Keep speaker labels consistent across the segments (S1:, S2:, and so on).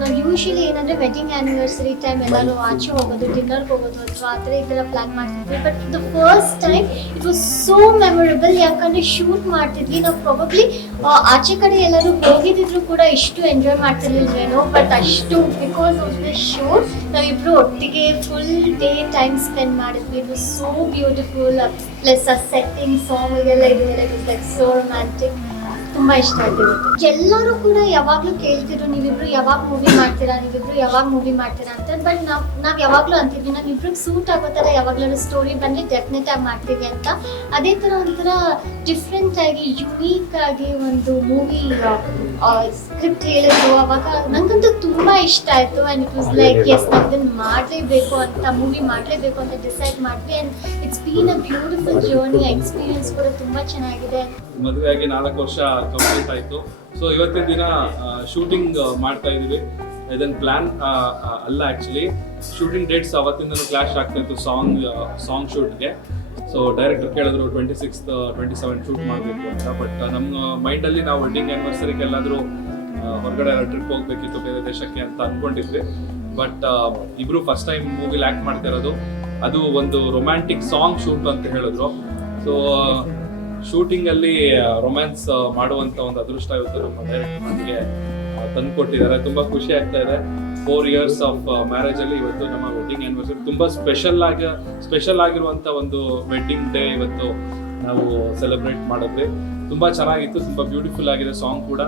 S1: ನಾವು ಯೂಶಲಿ ಏನಂದ್ರೆ wedding anniversary time ಎಲ್ಲರೂ ಆಚೆ ಹೋಗೋದು ಡಿನ್ನರ್ಗೆ ಹೋಗೋದು ಅಥವಾ ಆ ಥರ ಈ ಥರ ಪ್ಲಾನ್ ಮಾಡ್ತಿದ್ವಿ. But the first time it was so memorable ಯಾಕಂದ್ರೆ ಶೂಟ್ ಮಾಡ್ತಿದ್ವಿ. ನಾವು ಪ್ರಾಬಬ್ಲಿ ಆಚೆ ಕಡೆ ಎಲ್ಲರೂ ಹೋಗಿದ್ರು ಕೂಡ ಇಷ್ಟು ಎಂಜಾಯ್ ಮಾಡ್ತಿರ್ಲಿಲ್ವೇನೋ ಬಟ್ ಅಷ್ಟು ಬಿಕಾಸ್ ಆಫ್ ದ ಶೂಟ್ ನಾವಿಬ್ರು ಒಟ್ಟಿಗೆ ಫುಲ್ ಡೇ ಟೈಮ್ ಸ್ಪೆಂಡ್ ಮಾಡಿದ್ವಿ. It was so beautiful plus ಆ ಸೆಟ್ಟಿಂಗ್ ಸಾಂಗ್ ಎಲ್ಲ ಇದೆಲ್ಲ ಇಟ್ ಲೈಕ್ ಸೋ ರೊಮ್ಯಾಂಟಿಕ್ ತುಂಬಾ ಇಷ್ಟ ಆಗ್ತಿರುತ್ತೆ ಎಲ್ಲರೂ ಕೂಡ ಯಾವಾಗ್ಲೂ ಕೇಳ್ತಿದ್ರು, ನೀವಿಬ್ರು ಯಾವಾಗ ಮೂವಿ ಮಾಡ್ತೀರಾ, ನೀವಿಬ್ರು ಯಾವಾಗ ಮೂವಿ ಮಾಡ್ತೀರಾ ಅಂತ ಬಟ್ ನಾವ್ ನಾವ್ ಯಾವಾಗ್ಲೂ ಅಂತಿದ್ವಿ, ನಾವ್ ಇಬ್ರಿಗೆ ಸೂಟ್ ಆಗೋ ತರ ಯಾವಾಗ್ಲೂ ಸ್ಟೋರಿ ಬಂದ್ರೆ ಡೆಫಿನೆಟ್ ಆಗಿ ಮಾಡ್ತೀವಿ ಅಂತ. ಅದೇ ತರ ಒಂಥರ ಡಿಫ್ರೆಂಟ್ ಆಗಿ ಯುನೀಕ್ ಆಗಿ ಒಂದು ಮೂವಿ ಸ್ಕ್ರಿಪ್ಟ್ ಹೇಳಿದ್ರು ಅವಾಗ ನಂಗಂತೂ ತುಂಬಾ ಇಷ್ಟ ಆಯ್ತು. And it was like yes ನಾವು ಮಾಡಲೇಬೇಕು ಮಾಡ್ಲೇಬೇಕು ಅಂತ ಮೂವಿ ಮಾಡಲೇಬೇಕು ಅಂತ ಡಿಸೈಡ್ ಮಾಡಿದ್ವಿ and it's been a beautiful journey experience ಕೂಡ ತುಂಬಾ ಚೆನ್ನಾಗಿದೆ.
S2: ಮದುವೆಯಾಗಿ ನಾಲ್ಕು ವರ್ಷ ಕಂಪ್ಲೀಟ್ ಆಯಿತು. ಸೊ ಇವತ್ತಿನ ದಿನ ಶೂಟಿಂಗ್ ಮಾಡ್ತಾ ಇದ್ದೀವಿ. ಇದನ್ನ ಪ್ಲಾನ್ ಅಲ್ಲ ಆ್ಯಕ್ಚುಲಿ ಶೂಟಿಂಗ್ ಡೇಟ್ಸ್ ಅವತ್ತಿಂದನೂ ಕ್ಲಾಶ್ ಆಗ್ತಾ ಇತ್ತು ಸಾಂಗ್ ಸಾಂಗ್ ಶೂಟ್ಗೆ ಸೊ ಡೈರೆಕ್ಟರ್ ಕೇಳಿದ್ರು twenty six twenty seven shoot ಮಾಡಬೇಕು ಅಂತ. ಬಟ್ ನಮ್ಮ ಮೈಂಡಲ್ಲಿ ನಾವು ವೆಡ್ಡಿಂಗ್ ಆ್ಯನಿವರ್ಸರಿಗೆಲ್ಲಾದರೂ ಹೊರಗಡೆ ಟ್ರಿಪ್ ಹೋಗ್ಬೇಕಿತ್ತು ಬೇರೆ ದೇಶಕ್ಕೆ ಅಂತ ಅನ್ಕೊಂಡಿದ್ವಿ. ಬಟ್ ಇಬ್ರು ಫಸ್ಟ್ ಟೈಮ್ ಮೂವಿಲಿ ಆ್ಯಕ್ಟ್ ಮಾಡ್ತಾ ಇರೋದು. ಅದು ಒಂದು ರೊಮ್ಯಾಂಟಿಕ್ ಸಾಂಗ್ ಶೂಟ್ ಅಂತ ಹೇಳಿದ್ರು. ಸೊ ಶೂಟಿಂಗಲ್ಲಿ ರೊಮ್ಯಾನ್ಸ್ ಮಾಡುವಂತ ಒಂದು ಅದೃಷ್ಟ ಇವತ್ತು ನಮ್ಮ ಡೈರೆಕ್ಟರ್ ನಮಗೆ, ತಂದ್ಕೊಟ್ಟಿದ್ದಾರೆ. ತುಂಬಾ ಖುಷಿ ಆಗ್ತಾ ಇದೆ. ಫೋರ್ ಇಯರ್ಸ್ ಆಫ್ ಮ್ಯಾರೇಜ್ ಅಲ್ಲಿ ಇವತ್ತು ನಮ್ಮ ವೆಡ್ಡಿಂಗ್ ಆನಿವರ್ಸರಿ ತುಂಬಾ ಸ್ಪೆಷಲ್ ಆಗಿ ಸ್ಪೆಷಲ್ ಆಗಿರುವಂತ ಒಂದು ವೆಡ್ಡಿಂಗ್ ಡೇ ಇವತ್ತು ನಾವು ಸೆಲೆಬ್ರೇಟ್ ಮಾಡಿದ್ವಿ. ತುಂಬಾ ಚೆನ್ನಾಗಿತ್ತು, ತುಂಬಾ ಬ್ಯೂಟಿಫುಲ್ ಆಗಿದೆ ಸಾಂಗ್ ಕೂಡ.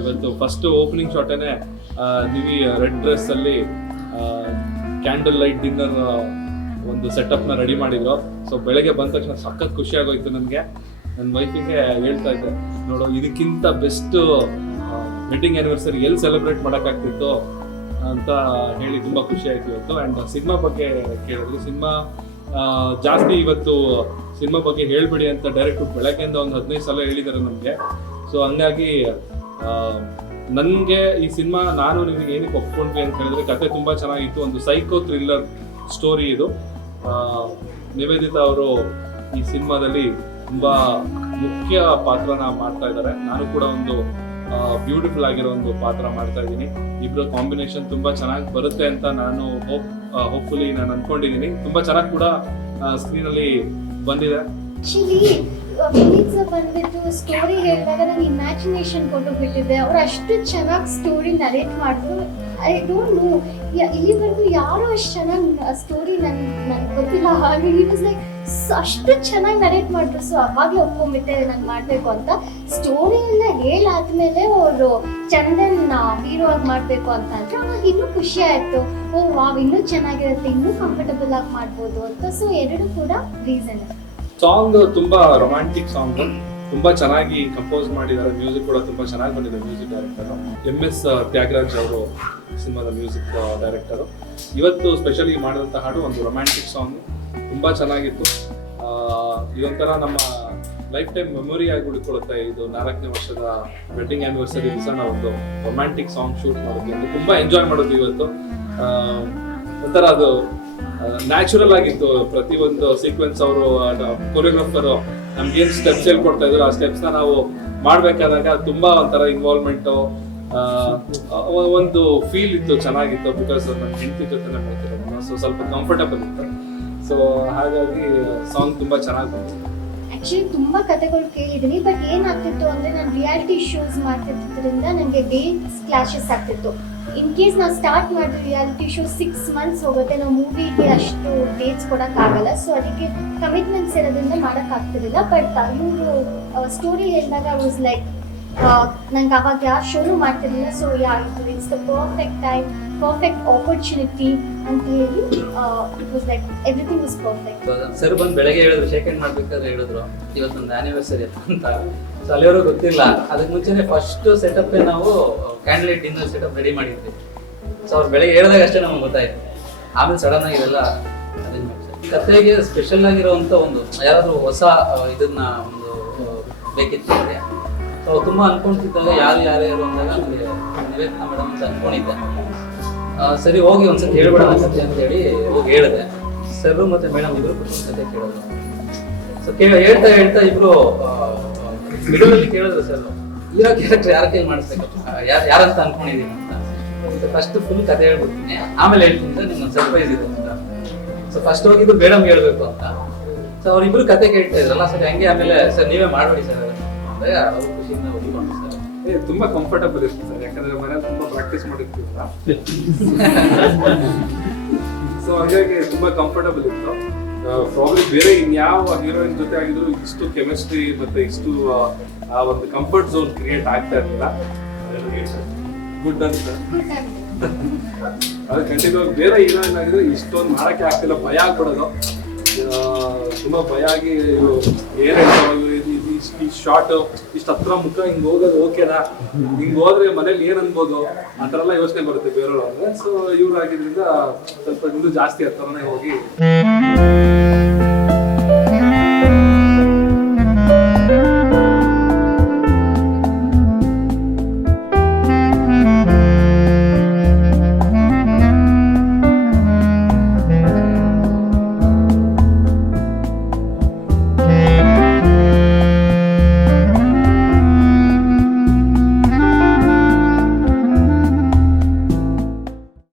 S2: ಇವತ್ತು ಫಸ್ಟ್ ಓಪನಿಂಗ್ ಶಾಟೇನೆ ನಿವಿ ರೆಡ್ ಡ್ರೆಸ್ ಅಲ್ಲಿ ಕ್ಯಾಂಡಲ್ ಲೈಟ್ ಡಿನ್ನರ್ ಒಂದು ಸೆಟಪ್ನ ರೆಡಿ ಮಾಡಿದ್ರು. ಸೊ ಬೆಳಗ್ಗೆ ಬಂದ ತಕ್ಷಣ ಸಖತ್ ಖುಷಿ ಆಗೋಯ್ತು ನನಗೆ. ನನ್ನ ವೈಫಿಗೆ ಹೇಳ್ತಾ ಇದ್ದೆ, ನೋಡು, ಇದಕ್ಕಿಂತ ಬೆಸ್ಟ್ ವೆಡ್ಡಿಂಗ್ ಆನಿವರ್ಸರಿ ಎಲ್ಲಿ ಸೆಲೆಬ್ರೇಟ್ ಮಾಡೋಕ್ಕಾಗ್ತಿತ್ತು ಅಂತ ಹೇಳಿ ತುಂಬಾ ಖುಷಿ ಆಯ್ತು ಇವತ್ತು. ಅಂಡ್ ಸಿನಿಮಾ ಬಗ್ಗೆ ಕೇಳಿದ್ರು ಸಿನಿಮಾ ಜಾಸ್ತಿ ಇವತ್ತು ಸಿನಿಮಾ ಬಗ್ಗೆ ಹೇಳ್ಬಿಡಿ ಅಂತ ಡೈರೆಕ್ಟ್ ಬೆಳಗ್ಗೆಯಿಂದ ಒಂದು ಹದಿನೈದು ಸಲ ಹೇಳಿದ್ದಾರೆ ನಮಗೆ. ಸೊ ಹಂಗಾಗಿ ನನಗೆ ಈ ಸಿನಿಮಾ ನಾನು ನಿಮಗೆ ಏನಕ್ಕೆ ಒಪ್ಕೊಂಡ್ವಿ ಅಂತ ಹೇಳಿದ್ರೆ ಕತೆ ತುಂಬಾ ಚೆನ್ನಾಗಿತ್ತು. ಒಂದು ಸೈಕೋ ಥ್ರಿಲ್ಲರ್ ಸ್ಟೋರಿ ಇದು. ನಿವೇದಿತಾ ಅವರು ಈ ಸಿನಿಮಾದಲ್ಲಿ ತುಂಬಾ ಮುಖ್ಯ ಪಾತ್ರನ ಮಾಡ್ತಾ ಇದ್ದಾರೆ. ನಾನು ಕೂಡ ಒಂದು ಬ್ಯೂಟಿಫುಲ್ ಆಗಿರೋ ಒಂದು ಪಾತ್ರ ಮಾಡ್ತಾ ಇದ್ದೀನಿ. ಇಬ್ಬರ ಕಾಂಬಿನೇಷನ್ ತುಂಬಾ ಚೆನ್ನಾಗಿ ಬರುತ್ತೆ ಅಂತ ನಾನು ಹೋಪ್ ಹೋಪ್ಫುಲಿ ನಾನು ಅನ್ಕೊಂಡಿದ್ದೀನಿ ತುಂಬಾ ಚೆನ್ನಾಗಿ ಕೂಡ ಸ್ಕ್ರೀನ್ ಅಲ್ಲಿ ಬಂದಿದೆ.
S1: ಪುನೀತ್ ಬಂದ್ಬಿಟ್ಟು ಸ್ಟೋರಿ ಹೇಳಿದಾಗ ನಾನು ಇಮ್ಯಾಜಿನೇಷನ್ ಕೊಟ್ಟೋಗ್ಬಿಟ್ಟಿದ್ದೆ ಅವ್ರು ಅಷ್ಟು ಚೆನ್ನಾಗಿ ಸ್ಟೋರಿ ನರೇಟ್ ಮಾಡಿದ್ರು. ಐ ಡೋಂಟ್ ನೋ ಇಲ್ಲಿವರೆಗೂ ಯಾರೋ ಅಷ್ಟು ಚೆನ್ನಾಗಿ ಸ್ಟೋರಿ ನನ್ ನನ್ಗೆ ಗೊತ್ತಿಲ್ಲ. ಹಾಗೆ ಈ ವಾಸ್ ಲೈಕ್ ಅಷ್ಟು ಚೆನ್ನಾಗಿ ನರೇಟ್ ಮಾಡಿದ್ರು. ಸೊ ಅವಾಗಲೇ ಒಪ್ಕೊಂಡ್ಬಿಟ್ಟೆ ನಾನು ಮಾಡಬೇಕು ಅಂತ. ಸ್ಟೋರಿ ಎಲ್ಲ ಹೇಳಾದ್ಮೇಲೆ ಅವರು ಚಂದನ್ ಹೀರೋ ಆಗಿ ಮಾಡಬೇಕು ಅಂತ ಅಂದರೆ. ಅವಾಗ ಇನ್ನೂ ಖುಷಿ ಆಯಿತು. ಓ, ವಾವ್, ಇನ್ನೂ ಚೆನ್ನಾಗಿರುತ್ತೆ, ಇನ್ನೂ ಕಂಫರ್ಟಬಲ್ ಆಗಿ ಮಾಡ್ಬೋದು ಅಂತ. ಸೊ ಎರಡು ಕೂಡ ರೀಸನ್
S2: ಸಾಂಗ್ ತುಂಬಾ ರೊಮ್ಯಾಂಟಿಕ್ ಸಾಂಗ್ ತುಂಬಾ ಚೆನ್ನಾಗಿ ಕಂಪೋಸ್ ಮಾಡಿದ್ದಾರೆ. ಮ್ಯೂಸಿಕ್ ಕೂಡ ತುಂಬಾ ಚೆನ್ನಾಗಿ ಬಂದಿದೆ music director M S Thyagaraj ಅವರು ಸಿನಿಮಾದ ಮ್ಯೂಸಿಕ್ ಡೈರೆಕ್ಟರ್ ಇವತ್ತು ಸ್ಪೆಷಲಿ ಮಾಡಿದಂತ ಹಾಡು ಒಂದು ರೊಮ್ಯಾಂಟಿಕ್ ಸಾಂಗ್ ತುಂಬಾ ಚೆನ್ನಾಗಿತ್ತು. ಇದೊಂಥರ ನಮ್ಮ ಲೈಫ್ ಟೈಮ್ ಮೆಮೊರಿ ಆಗಿ ಉಳ್ಕೊಳ್ಳುತ್ತೆ ಇದು ನಾಲ್ಕನೇ ವರ್ಷದ ವೆಡ್ಡಿಂಗ್ ಆನಿವರ್ಸರಿ ದಿವಸ ಒಂದು ರೊಮ್ಯಾಂಟಿಕ್ ಸಾಂಗ್ ಶೂಟ್ ಅಂದ್ರೆ ತುಂಬಾ ಎಂಜಾಯ್ ಮಾಡೋದು ಇವತ್ತು. ಒಂಥರ ಅದು ನ್ಯಾಚುರಲ್ ಆಗಿತ್ತು. ಪ್ರತಿ ಒಂದು ಸೀಕ್ವೆನ್ಸ್ ಅವರು ಕೊರಿಯೋಗ್ರಾಫರ್ ನಮ್ಗೆ ಏನ್ ಸ್ಟೆಪ್ಸ್ ಹೇಳ್ಕೊಡ್ತಾ ಇದ್ರು, ಆ ಸ್ಟೆಪ್ಸ್ ನಾವು ಮಾಡ್ಬೇಕಾದಾಗ ತುಂಬಾ ಒಂಥರ ಇನ್ವಾಲ್ವ್ಮೆಂಟ್ ಒಂದು ಫೀಲ್ ಇತ್ತು, ಚೆನ್ನಾಗಿತ್ತು ಬಿಕಾಸ್ ನನ್ನ ಹೆಂಡತಿ ಜೊತೆ ಮಾಡ್ತಿರೋದು ಸೊ ಸ್ವಲ್ಪ ಕಂಫರ್ಟಬಲ್ ಇತ್ತು. ಸೊ ಹಾಗಾಗಿ ಸಾಂಗ್ ತುಂಬಾ ಚೆನ್ನಾಗಿ ಬಂತು.
S1: ಆಕ್ಚುಲಿ ತುಂಬಾ ಕತೆಗಳು ಕೇಳಿದೀನಿ ಬಟ್ ಏನಾಗ್ತಿತ್ತು ಅಂದ್ರೆ ನಾನು ರಿಯಾಲಿಟಿ ಶೋಸ್ ಮಾಡ್ತಿದ್ದರಿಂದ ನನಗೆ ಡೇ ಕ್ಲಾಶಸ್ ಆಗ್ತಿತ್ತು. ಇನ್ ಕೇಸ್ ನಾವು ಸ್ಟಾರ್ಟ್ ಮಾಡಿದ್ರು ರಿಯಾಲಿಟಿ ಶೋ ಸಿಕ್ಸ್ ಮಂತ್ಸ್ ಹೋಗುತ್ತೆ. ನಾವು ಮೂವಿಗೆ ಅಷ್ಟು ಡೇಟ್ಸ್ ಕೊಡೋಕ್ಕಾಗಲ್ಲ. ಸೊ ಅದಕ್ಕೆ ಕಮಿಟ್ಮೆಂಟ್ಸ್ ಇರೋದ್ರಿಂದ ಮಾಡೋಕ್ಕಾಗ್ತಿರಲಿಲ್ಲ ಬಟ್ ಇವರು ಸ್ಟೋರಿ ಹೇಳಿದಾಗ ವಾಸ್ ಲೈಕ್ ನಂಗೆ ಅವಾಗ ಯಾವ ಶೋನು ಮಾಡ್ತಿರಲಿಲ್ಲ. So ya it's the perfect time perfect opportunity ಅಂತ ಹೇಳಿ it was like everything is perfect
S3: sir ಬಂದು ಬೆಳಗ್ಗೆ ಹೇಳಿದ್ರು ಶೇಕ್ ಹ್ಯಾಂಡ್ ಮಾಡ್ಬೇಕಾದ್ರೆ ಹೇಳಿದ್ರು. ಇವತ್ತೊಂದು ಆನಿವರ್ಸರಿ ಅಂತ. ಸೊ ಅಲ್ಲಿವರೆಗೂ ಗೊತ್ತಿಲ್ಲ. ಅದಕ್ಕೆ ಮುಂಚೆನೆ ಫಸ್ಟ್ ಸೆಟಪ್ ನಾವು candle light dinner setup ready ಮಾಡಿದ್ವಿ. ಸೊ ಅವ್ರು ಬೆಳಗ್ಗೆ ಹೇಳಿದಾಗ ಅಷ್ಟೇ ನಮಗೆ ಗೊತ್ತಾಯ್ತು. ಆಮೇಲೆ ಸಡನ್ ಆಗಿ ಇವೆಲ್ಲ ಅರೇಂಜ್ ಮಾಡ್ತಾರೆ. ಕತೆಗೆ ಸ್ಪೆಷಲ್ ಆಗಿರುವಂತ ಒಂದು, ಯಾರಾದ್ರೂ ಹೊಸ ಇದನ್ನ ಒಂದು ಬೇಕಿತ್ತು ಸೊ ತುಂಬಾ ಅನ್ಕೊಂತಿದ್ದಾಗ ಯಾರು ಯಾರು ಅಂದಾಗ ನಿವೇದನ ಮೇಡಮ್ ಅಂತ ಅನ್ಕೊಂಡಿದ್ದೆ. ಸರಿ, ಹೋಗಿ ಒಂದ್ಸತಿ ಹೇಳ್ಬೇಡ ಅಂತ ಹೇಳಿ ಹೋಗಿ ಹೇಳಿದೆ. ಸರ್ ಮತ್ತೆ ಮೇಡಮ್ ಇಬ್ರು ಕತೆ ಕೇಳಿದ್ರು. ಸೊ ಕೇಳ, ಹೇಳ್ತಾ ಹೇಳ್ತಾ ಇಬ್ರು ಮಿಡಲ್ ಕೇಳಿದ್ರು ಸರ್ ಇರೋ ಕ್ಯಾರೆಕ್ಟರ್ ಯಾರ ಕೈ ಮಾಡಿಸ್ಬೇಕು ಯಾರು, ಯಾರಂತ ಅನ್ಕೊಂಡಿದೀನಿ ಅಂತ. ಫಸ್ಟ್ ಫುಲ್ ಕತೆ ಹೇಳ್ಬಿಡ್ತೀನಿ. ಆಮೇಲೆ ಹೇಳ್ತೀನಿ ಅಂತ ನಿಮ್ಗೆ ಸರ್ಪ್ರೈಸ್ ಇದೆ ಅಂತ. ಸೊ ಫಸ್ಟ್ ಹೋಗಿದ್ದು ಮೇಡಮ್ ಹೇಳ್ಬೇಕು ಅಂತ. ಸೊ ಅವ್ರಿಬ್ರು ಕತೆ ಕೇಳ್ತಾ ಇದ್ರಲ್ಲ, ಸರ್, ಹಂಗೆ ಆಮೇಲೆ ಸರ್ ನೀವೇ ಮಾಡ್ಬಿಡಿ ಸರ್ ಅಂದ್ರೆ ಅವ್ರು ಖುಷಿಯಿಂದ ಒಪ್ಕೊಂಡು ಸರ್
S2: ತುಂಬಾ ಕಂಫರ್ಟಬಲ್ ಇರ್ತದೆ ಸರ್ ಯಾಕಂದ್ರೆ ಮನೆ ತುಂಬಾ ಪ್ರಾಕ್ಟೀಸ್ ಮಾಡಿರ್ತೀವಲ್ಲ? ಸೊ ಹಾಗಾಗಿ ತುಂಬಾ ಕಂಫರ್ಟಬಲ್ ಇತ್ತು. ಪ್ರಾಬ್ಲಮ್ ಬೇರೆ ಇನ್ಯಾವ ಹೀರೋಯಿನ್ ಜೊತೆ ಆಗಿದ್ರು ಇಷ್ಟು ಕೆಮಿಸ್ಟ್ರಿ ಮತ್ತೆ ಇಷ್ಟು ಆ, ಒಂದು ಕಂಫರ್ಟ್ ಝೋನ್ ಕ್ರಿಯೇಟ್ ಆಗ್ತಾ ಇರಲಿಲ್ಲ. ಗುಡ್ ಅಂತ. ಅದು ಕಂಟಿನ್ಯೂ ಬೇರೆ ಹೀರೋಯಿನ್ ಆಗಿದ್ರೆ ಇಷ್ಟೊಂದು ಮಾಡಕ್ಕೆ ಆಗ್ತಿಲ್ಲ. ಭಯ ಆಗ್ಬಿಡೋದು. ತುಂಬಾ ಭಯ ಆಗಿ ಏನೇ ಈ ಶಾರ್ಟ್ ಇಷ್ಟು ಹತ್ರ ಮುಖ ಹಿಂಗ್ ಹೋಗೋದು ಓಕೆನಾ ಹಿಂಗ್ ಹೋದ್ರೆ ಮನೇಲಿ ಏನ್ ಅನ್ಬೋದು? ಆ ಥರ ಎಲ್ಲ ಯೋಚನೆ ಬರುತ್ತೆ ಬೇರೆಯವ್ರು ಸೊ ಇವ್ರು ಆಗಿದ್ರಿಂದ ಸ್ವಲ್ಪ ಇನ್ನೂ ಜಾಸ್ತಿ ಹತ್ರನೇ ಹೋಗಿ.